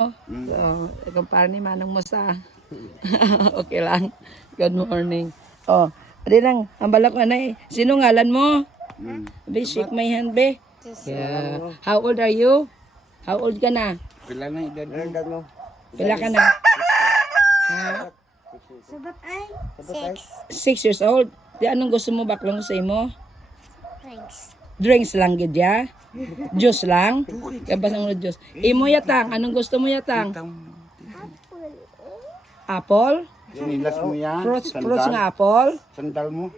So, ikumpara ni Manong mo sa okay lang. Good morning. Oh, adi lang, ang bala ko anay. Sino ngalan mo? Be, shake my hand, be. Yeah. How old are you? How old ka na? Pila na edad mo? Pila ka na? Ha? Sabat ay 6 years old. Di anong gusto mo baklong sa imo? Thanks. Drinks lang gid ya? Juice lang? Kabas ang juice. Imo yatang, anong gusto mo yatang? Apple? Sinilas mo yan. Fruits nga apple? Sandal mo.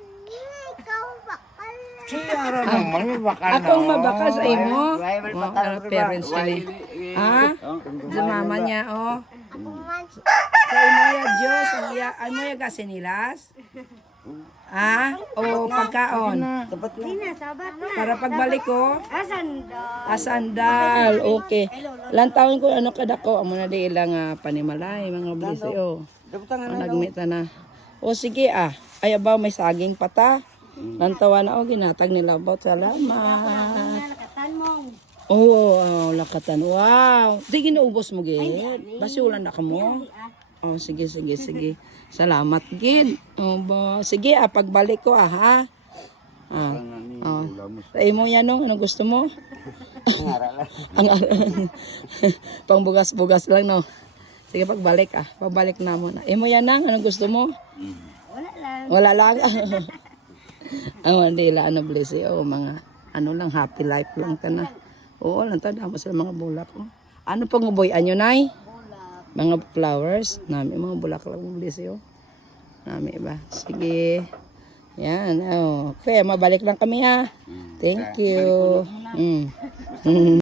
Ikaw bakal. Siyara naman, may bakal na. Akong mabaka sa imo. May Oh, bakal ano, na. parents ko ni. Ha? Sa mama niya, oh. Ako man. Sa imo ya Diyos, ano ya gasinilas? Ha? O pagkaon? Di na, sabat na. Para pagbalik ko, Asan daw? asandal. Okay. Lantawin ko ano kada ko, amo na di ilang panimalay mga blisi oh. O, nagmita na. O sige Ay abaw may saging pata. Lantawa na ginatag nila bot. Salamat. Nakatan mo. Oo, lakatan. Wow. Di ginaubos mo gid. Basi ulan na ka mo. Oh, sige. Salamat gid. Oh, sige pagbalik ko ha. Oh. Sa imo yan nung anong gusto mo? Ang pangbugas-bugas lang no. Sige pagbalik Pagbalik na mo na. Imo yan nang anong gusto mo? Wala lang. Wala lang. Ang mandila bless mga lang happy life lang ta na. Oo, lang ta damo sa mga bulak ko. Ano pang uboyan nyo nay? Mga flowers, nami mga bulaklak ng blessio. Nami ba? Sige. Yan, okay, mabalik lang kami ha. Thank you.